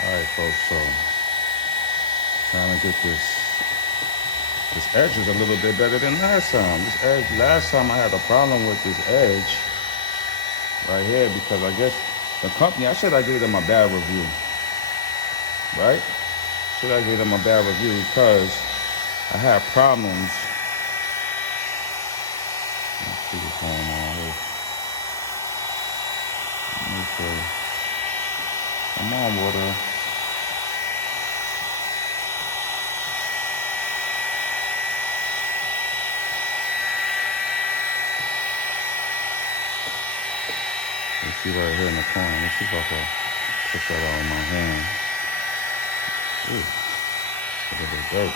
Alright folks, so trying to get this edge is a little bit better than last time. This edge, last time I had a problem with this edge right here because I guess the company, I should have gave them a bad review, right? Should I give them a bad review because I had problems. Let's see what's going on here. Okay. Come on, water. You see right here in the corner. Let's see if I can push that out in my hand. Ooh, a little bit dirt.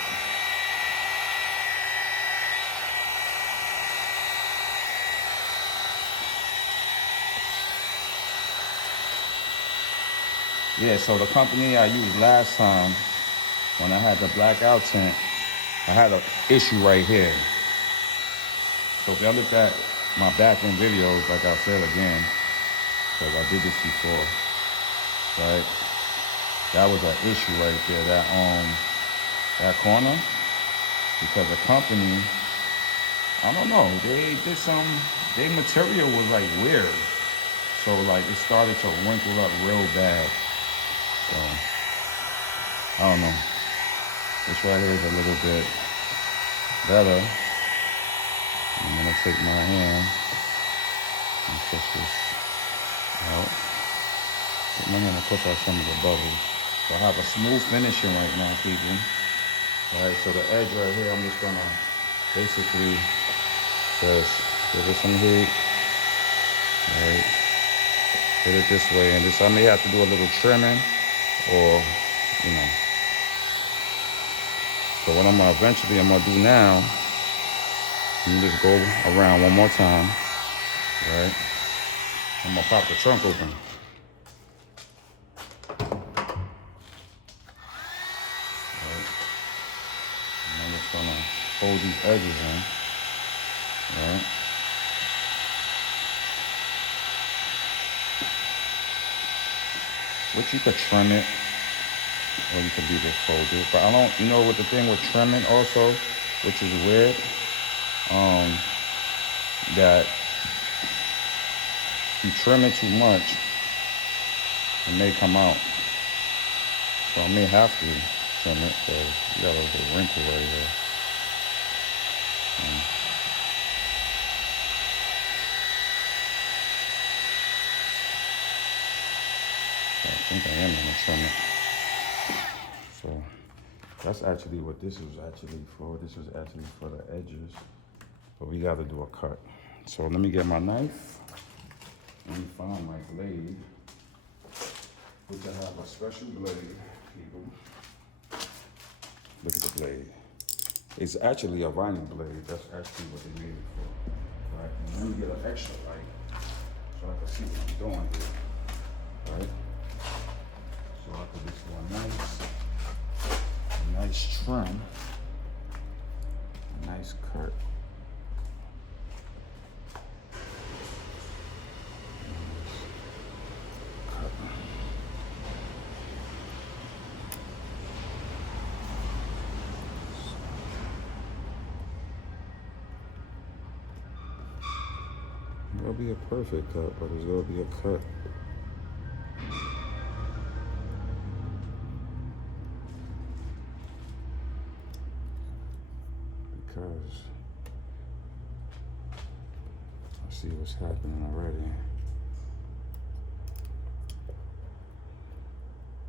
Yeah, so the company I used last time when I had the blackout tint, I had an issue right here. So if y'all look at my back end videos, like I said again, because I did this before, right? That was an issue right there, that corner, because the company, I don't know, they did some, their material was like weird. So like it started to wrinkle up real bad. So, I don't know. This right here is a little bit better. I'm gonna take my hand and push this out. Take my hand and push out some of the bubbles. So I have a smooth finishing right now, people. Alright, so the edge right here, I'm just gonna basically just give it some heat. Alright. Hit it this way, and this I may have to do a little trimming, or you know. So what I'm gonna do now, I'm just go around one more time. Right? I'm gonna pop the trunk open. Right? And I'm just gonna hold these edges in. Right? Which you could trim it, or you could leave it folded. But I don't, you know what the thing with trimming also, which is weird, that if you trim it too much, it may come out. So I may have to trim it because you got a little wrinkle right here. I think I am gonna trim it. So that's actually what this was actually for. This was actually for the edges, but we got to do a cut. So let me get my knife. Let me find my blade, which I have a special blade, people. Look at the blade. It's actually a vinyl blade. That's actually what they made it for. Right? And let me get an extra light so I can see what I'm doing here. Right? So I could just do a nice trim, a nice cut. It'll be a perfect cut, but it's gonna be a cut. Because I see what's happening already.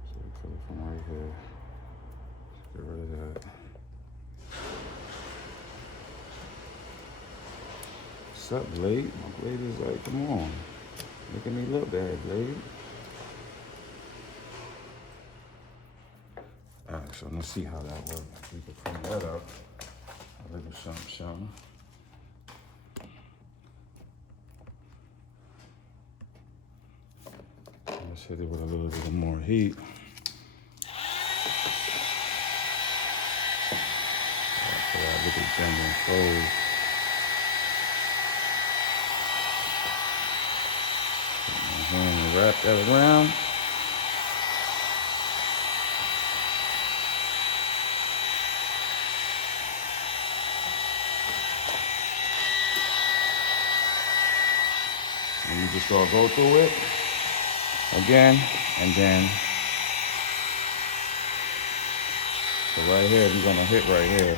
So we cut it from right here. Let's get rid of that. What's up, blade? My blade is like, come on. Making me look bad, blade. Alright, so let's see how that works. We can clean that up. A little something. Let's hit it with a little bit more heat. After that, look at bend and fold. Put my hand and wrap that around. just gonna go through it again, and then, so right here, we're gonna hit right here.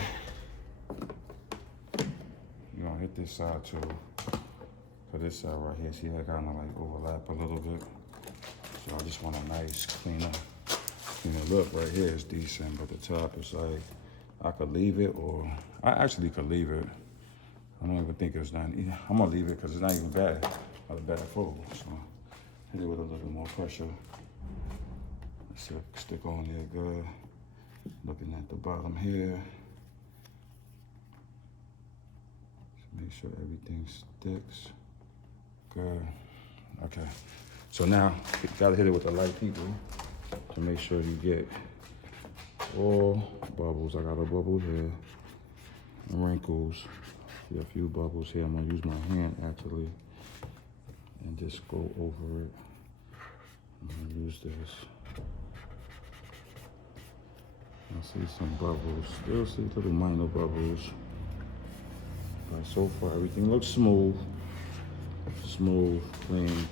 You're gonna hit this side too. For this side right here, see that kind of like overlap a little bit. So I just want a nice cleaner look. Right here is decent, but the top is like, I could leave it, or I actually could leave it. I don't even think it's done. I'm gonna leave it because it's not even bad. Not bad at full. So hit it with a little more pressure. Let's stick on there good. Looking at the bottom here. Just make sure everything sticks. Good. Okay. So now you gotta hit it with the light people to make sure you get all bubbles. I got a bubble here. Wrinkles. See a few bubbles here. I'm gonna use my hand actually and just go over it. I'm gonna use this. I see some bubbles. Still see little minor bubbles. But so far everything looks smooth. Smooth, clean.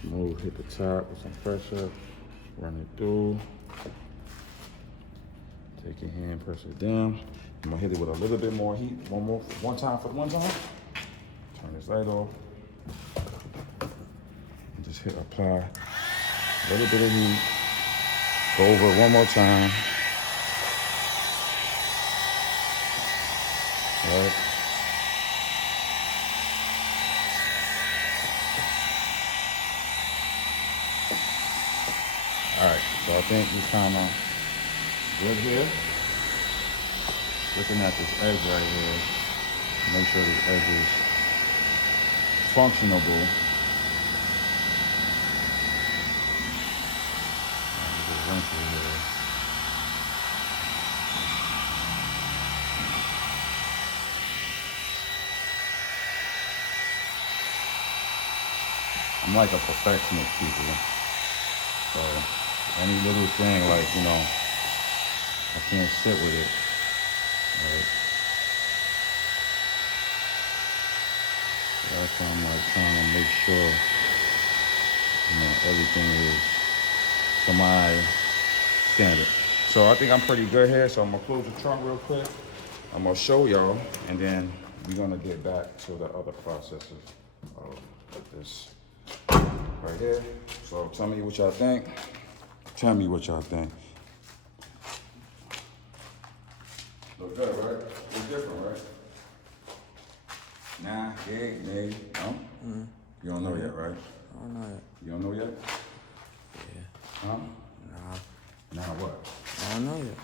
Smooth. Hit the top with some pressure. Run it through. Take your hand, press it down. I'm gonna hit it with a little bit more heat. One time for one time. Turn this light off. And just hit apply. A little bit of heat. Go over it one more time. All right. All right, so I think we kind of good here. Looking at this edge right here, make sure this edge is functionable. There's a wrinkle here. I'm like a perfectionist, people. So any little thing, like, you know, I can't sit with it. Right. That's why I'm like trying to make sure, you know, everything is to my standard. So I think I'm pretty good here. So I'm gonna close the trunk real quick. I'm gonna show y'all, and then we're gonna get back to the other processes of this right here. So tell me what y'all think. Tell me what y'all think. Look good, right? Look different, right? Nah, yeah, maybe, no? Mm-hmm. You don't know yet, right? I don't know yet. You don't know yet? Yeah. Huh? Nah. Nah, what? I don't know yet.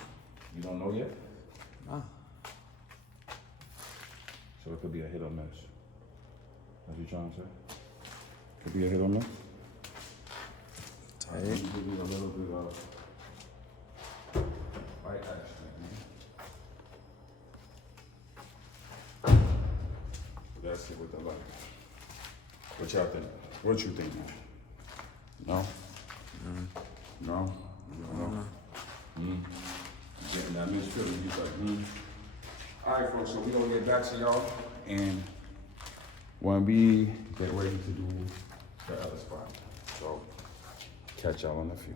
You don't know yet? Nah. So it could be a hit or miss. What you trying to say? Could be a hit or miss? I think give you a little bit of light action, man. That's it with the light. What y'all think? What you think, man? No? No? No? You getting that mixed feeling, he's like, All right, folks, so we're gonna get back to y'all, and when we get ready to do the other spot. So, catch y'all in a few.